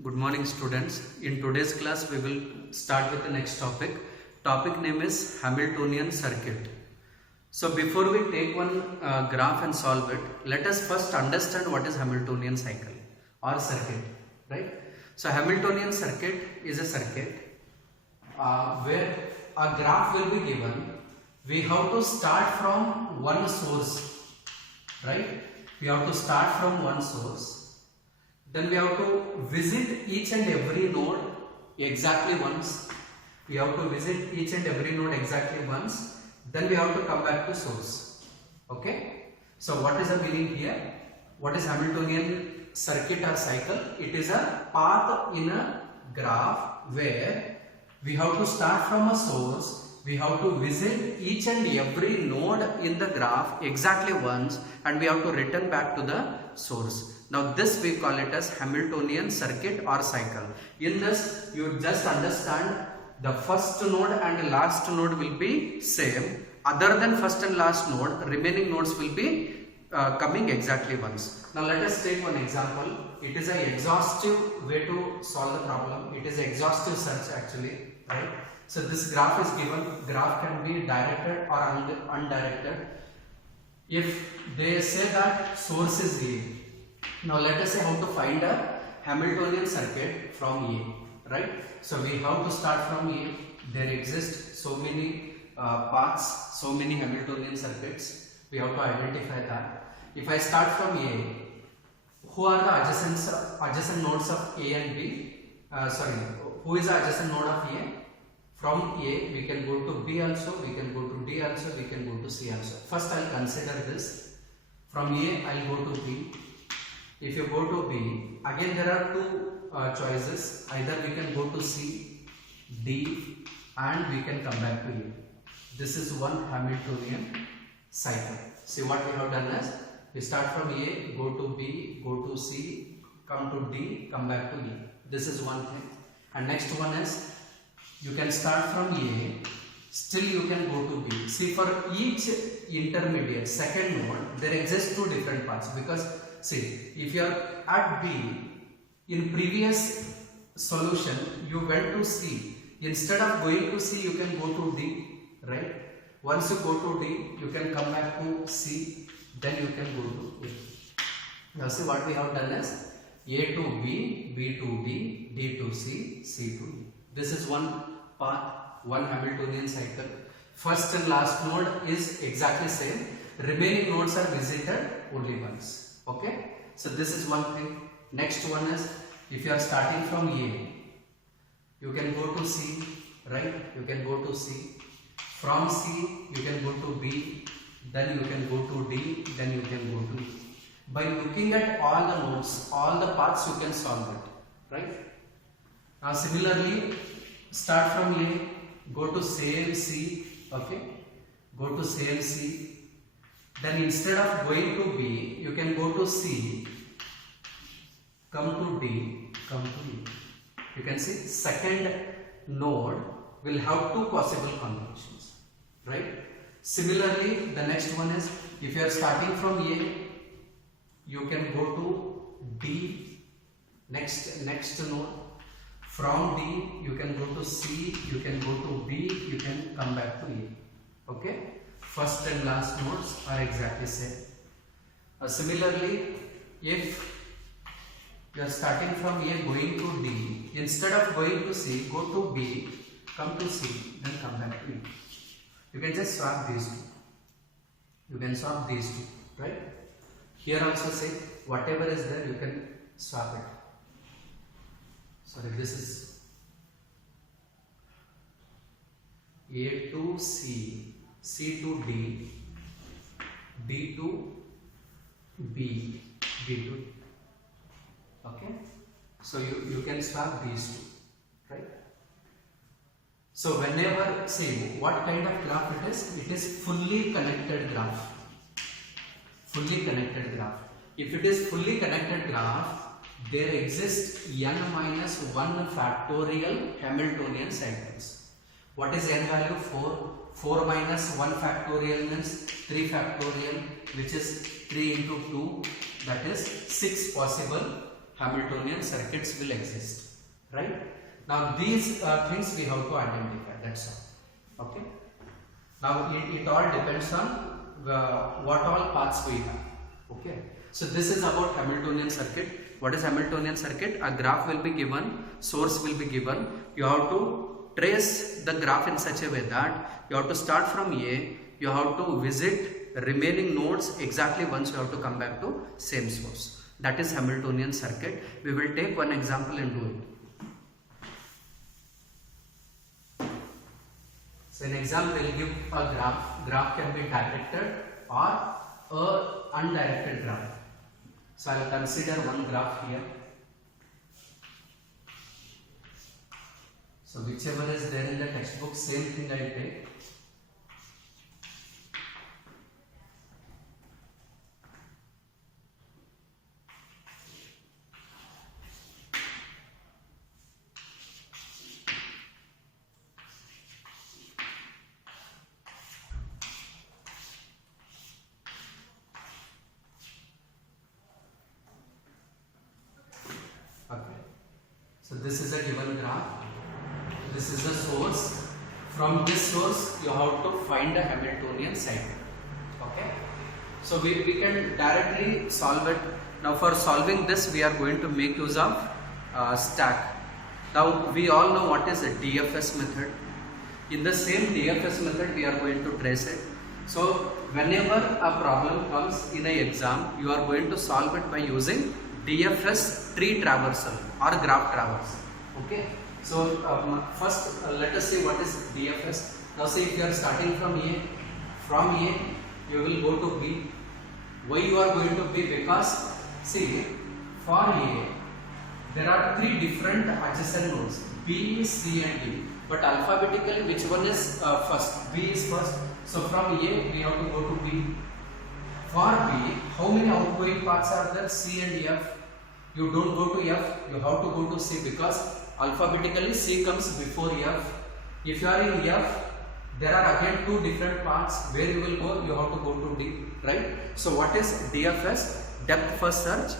Good morning students. In today's class we will start with the next topic. Topic name is Hamiltonian circuit. So before we take one graph and solve it, let us first understand what is Hamiltonian cycle or circuit, right? So Hamiltonian circuit is a circuit where a graph will be given. We have to start from one source, right? We have to start from one source. Then we have to visit each and every node exactly once. We have to visit each and every node exactly once. Then we have to come back to source. Okay. So what is the meaning here? What is Hamiltonian circuit or cycle? It is a path in a graph where we have to start from a source. We have to visit each and every node in the graph exactly once, and we have to return back to the source. Now this we call it as Hamiltonian circuit or cycle. In this you just understand the first node and last node will be same. Other than first and last node, remaining nodes will be coming exactly once. Now let us take one example. It is an exhaustive way to solve the problem. It is an exhaustive search actually, right? So this graph is given. Graph can be directed or undirected. If they say that source is A, now let us say how to find a Hamiltonian circuit from A, right? So we have to start from A. There exist so many paths, so many Hamiltonian circuits. We have to identify that. If I start from A, who are the adjacent nodes of A and B? Who is the adjacent node of A? From A, we can go to B also, we can go to D also, we can go to C also. First, I will consider this. From A, I will go to B. If you go to B, again there are two choices. Either we can go to C, D, and we can come back to A. This is one Hamiltonian cycle. See what we have done is, we start from A, go to B, go to C, come to D, come back to E. This is one thing. And next one is, you can start from A, still you can go to B. See, for each intermediate second node, there exist two different paths. Because see, if you are at B, in previous solution you went to C. Instead of going to C, you can go to D, right? Once you go to D, you can come back to C, then you can go to A. Now see what we have done is, A to B, B to D, D to C, C to D. This is one path, one Hamiltonian cycle. First and last node is exactly same. Remaining nodes are visited only once. Okay. So this is one thing. Next one is, if you are starting from A, you can go to C, right? You can go to C. From C, you can go to B. Then you can go to D. Then you can go to E. By looking at all the nodes, all the paths, you can solve it, right? Now similarly, start from A, go to same C, okay? Go to same C. Then instead of going to B, you can go to C, come to D, come to E. You can see second node will have two possible combinations, right? Similarly, the next one is, if you are starting from A, you can go to D, next node. From D, you can go to C, you can go to B, you can come back to A. Okay? First and last nodes are exactly same. Similarly, if you are starting from A going to D, instead of going to C, go to B, come to C, then come back to E. You can just swap these two. You can swap these two, right? Here also say, whatever is there, you can swap it. Sorry, this is A to C, C to D, D to B, B to D. Okay? So you can swap these two, right? So whenever, see what kind of graph it is fully connected graph. Fully connected graph. If it is fully connected graph, there exists n minus 1 factorial Hamiltonian cycles. What is n value? 4. 4 minus 1 factorial means 3 factorial, which is 3 into 2, that is 6 possible Hamiltonian circuits will exist, right? Now these things we have to identify, that's all. Okay. Now it all depends on what all paths we have. Okay. So this is about Hamiltonian circuit. What is Hamiltonian circuit? A graph will be given, source will be given. You have to trace the graph in such a way that you have to start from A, you have to visit remaining nodes exactly once, you have to come back to same source. That is Hamiltonian circuit. We will take one example and do it. So in exam they will give a graph. Graph can be directed or a undirected graph. So I will consider one graph here. So whichever is there in the textbook, same thing I will take. So this is a given graph, this is the source. From this source you have to find a Hamiltonian cycle. Okay. So we can directly solve it. Now for solving this we are going to make use of stack. Now we all know what is a DFS method. In the same DFS method we are going to trace it. So whenever a problem comes in an exam, you are going to solve it by using DFS tree traversal or graph traversal. Okay. So first let us see what is DFS. Now say if you are starting from A you will go to B. Why you are going to B? Because see, for A there are three different adjacent nodes, B, C and D. But alphabetically which one is first? B is first. So from A we have to go to B. For B, how many outgoing paths are there? C and F. You don't go to F, you have to go to C because alphabetically C comes before F. If you are in F, there are again two different paths. Where you will go? You have to go to D, right? So what is DFS? Depth first search.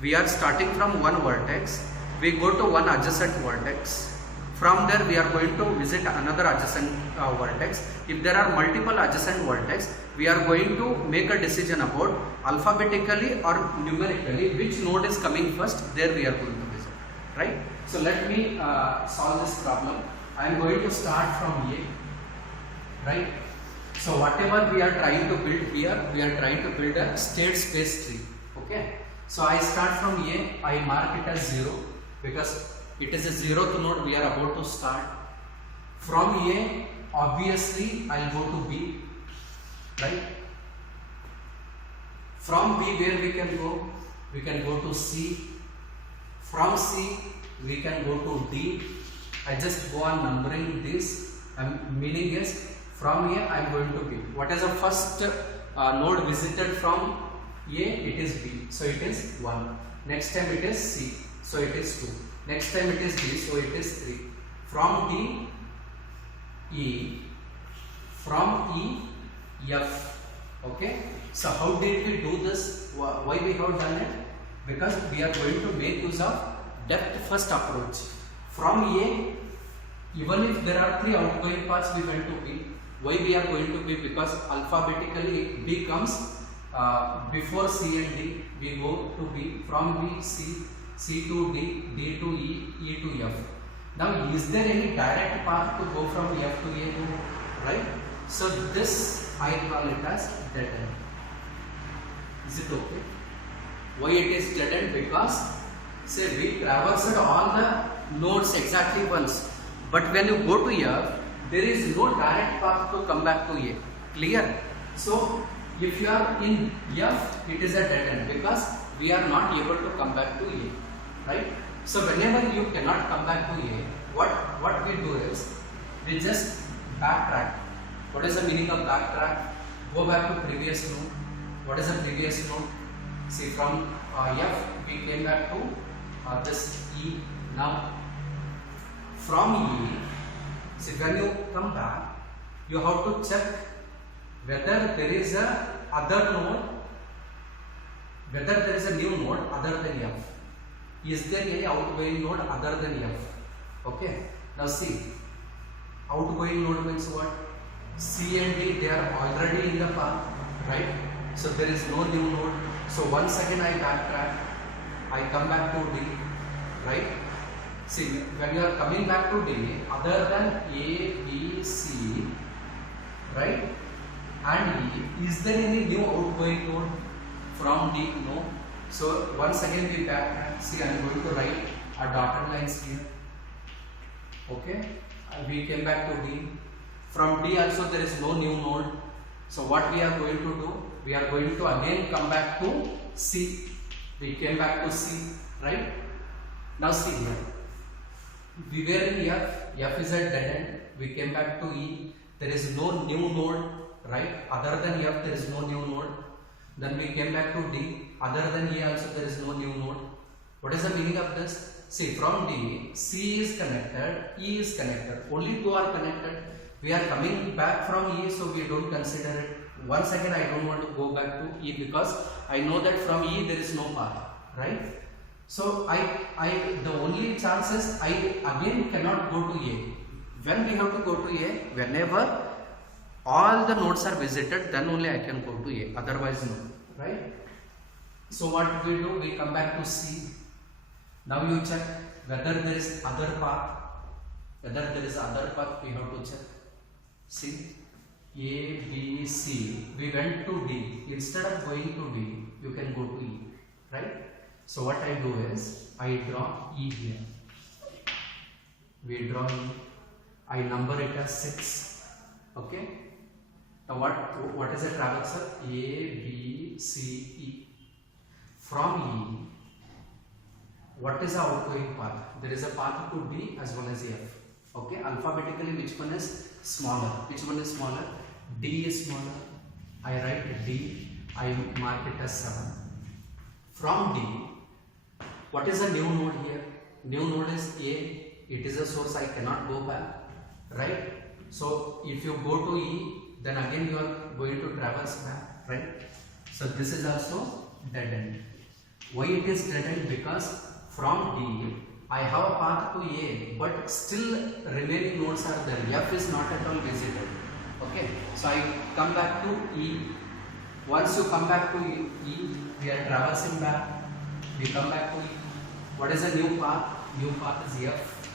We are starting from one vertex. We go to one adjacent vertex. From there we are going to visit another adjacent vertex. If there are multiple adjacent vertex, we are going to make a decision about alphabetically or numerically which node is coming first. There we are going to visit, right? So let me solve this problem. I am going to start from A, right? So whatever we are trying to build here, we are trying to build a state space tree. Okay. So I start from A. I mark it as 0 because it is a 0th node we are about to start. From A, obviously I will go to B, right? From B where we can go? We can go to C. From C we can go to D. I just go on numbering this. Meaning is from A I am going to B. What is the first node visited from A? It is B. So it is 1. Next time it is C. So it is 2. Next time it is D, so it is 3. From D, E. From E, F. Okay. So how did we do this? Why we have done it? Because we are going to make use of depth first approach. From A, even if there are 3 outgoing paths, we went to B. Why we are going to B? Because alphabetically B comes before C and D. We go to B. From B, C to D, D to E, E to F. Now, is there any direct path to go from F to A? Right? So, this I call it as dead end. Is it okay? Why it is dead end? Because, say, we traversed all the nodes exactly once. But when you go to F, there is no direct path to come back to A. Clear? So, if you are in F, it is a dead end because we are not able to come back to A. Right? So whenever you cannot come back to A, what we do is we just backtrack. What is the meaning of backtrack? Go back to previous node. What is the previous node? See, from F we came back to this E. Now from E, see, when you come back, you have to check whether there is a new node other than F. Is there any outgoing node other than F? Okay. Now see, outgoing node means what? C and D, they are already in the path, right? So there is no new node. So once again I backtrack, I come back to D, right? See, when you are coming back to D, other than A, B, C, right, and E, is there any new outgoing node from D? No. So once again we backtrack. See, I am going to write a dotted lines here. Okay, we came back to D. From D also there is no new node. So what we are going to do? We are going to again come back to C. We came back to C, right? Now see here. We were in F. F is a dead end. We came back to E. There is no new node, right? Other than F, there is no new node. Then we came back to D. Other than E also there is no new node. What is the meaning of this? See, from D, C is connected, E is connected. Only two are connected. We are coming back from E, so we don't consider it. Once again, I don't want to go back to E because I know that from E there is no path, right? So the only chance is I again cannot go to A. When we have to go to A, whenever all the nodes are visited, then only I can go to A. Otherwise, no, right? So what we do? We come back to C. Now you check whether there is other path. Whether there is other path, we have to check. See, A, B, C. We went to D. Instead of going to D, you can go to E, right? So what I do is I draw E here. We draw E. I number it as 6. Okay. Now what is the traversal? A, B, C, E. From E, what is the outgoing path? There is a path to D as well as F. Okay, alphabetically which one is smaller? Which one is smaller? D is smaller. I write D. I mark it as 7. From D, what is the new node here? New node is A. It is a source. I cannot go back, right? So if you go to E, then again you are going to traverse back, right? So this is also dead end. Why it is dead end? Because from D, I have a path to A, but still remaining nodes are there. F is not at all visited. Okay, so I come back to E. Once you come back to E, we are traversing back. We come back to E. What is the new path? New path is F.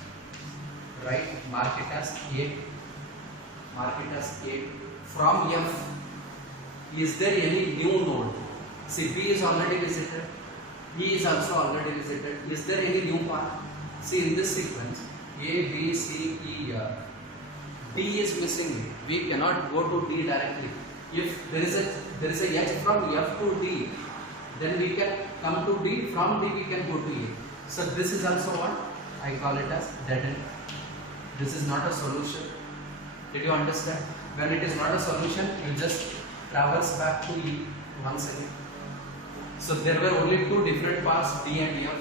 Right? Mark it as 8. Mark it as 8. From F, is there any new node? See, B is already visited. E is also already visited. Is there any new path? See, in this sequence, A, B, C, E, D is missing. We cannot go to D directly. If there is a H from F to D, then we can come to D. From D we can go to A. So this is also what I call it as dead end. This is not a solution. Did you understand? When it is not a solution, you just traverse back to E once again. So there were only two different paths, D and F.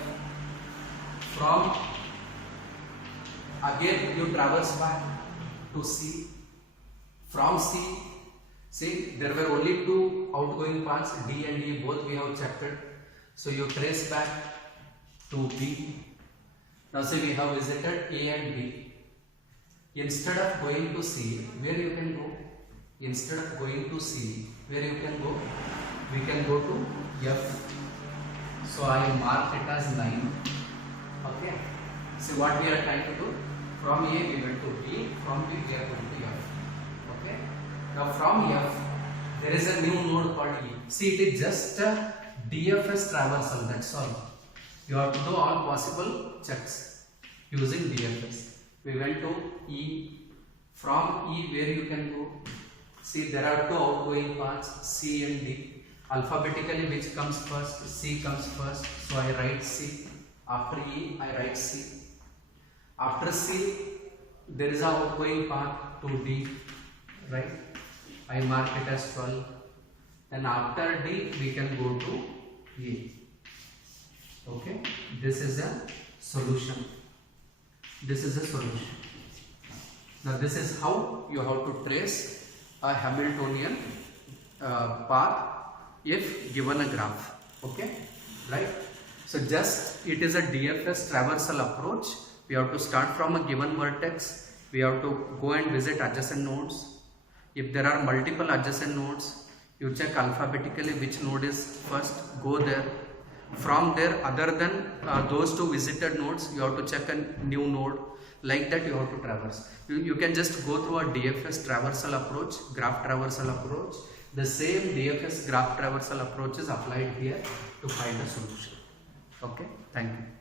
From again you traverse back to C. From C, see, there were only two outgoing paths, D and E, both we have checked it. So you trace back to B. Now see, we have visited A and B. Instead of going to C, where you can go? Instead of going to C, where you can go? We can go to F. So I mark it as 9. Okay. So what we are trying to do? From A we went to B. From B we are going to F. Okay. Now from F, there is a new node called E. See, it is just a DFS traversal. That's all. You have to do all possible checks using DFS. We went to E. From E, where you can go? See, there are two outgoing paths, C and D. Alphabetically, which comes first? C comes first. So I write C. After E, I write C. After C, there is an outgoing path to D. Right? I mark it as 12. Then after D, we can go to E. Okay? This is a solution. This is a solution. Now this is how you have to trace a Hamiltonian path if given a graph. Okay, right? So just it is a DFS traversal approach. We have to start from a given vertex. We have to go and visit adjacent nodes. If there are multiple adjacent nodes, you check alphabetically which node is first, go there. From there, other than those two visited nodes, you have to check a new node. Like that you have to traverse. You can just go through a DFS traversal approach, graph traversal approach. The same DFS graph traversal approach is applied here to find a solution. Okay, thank you.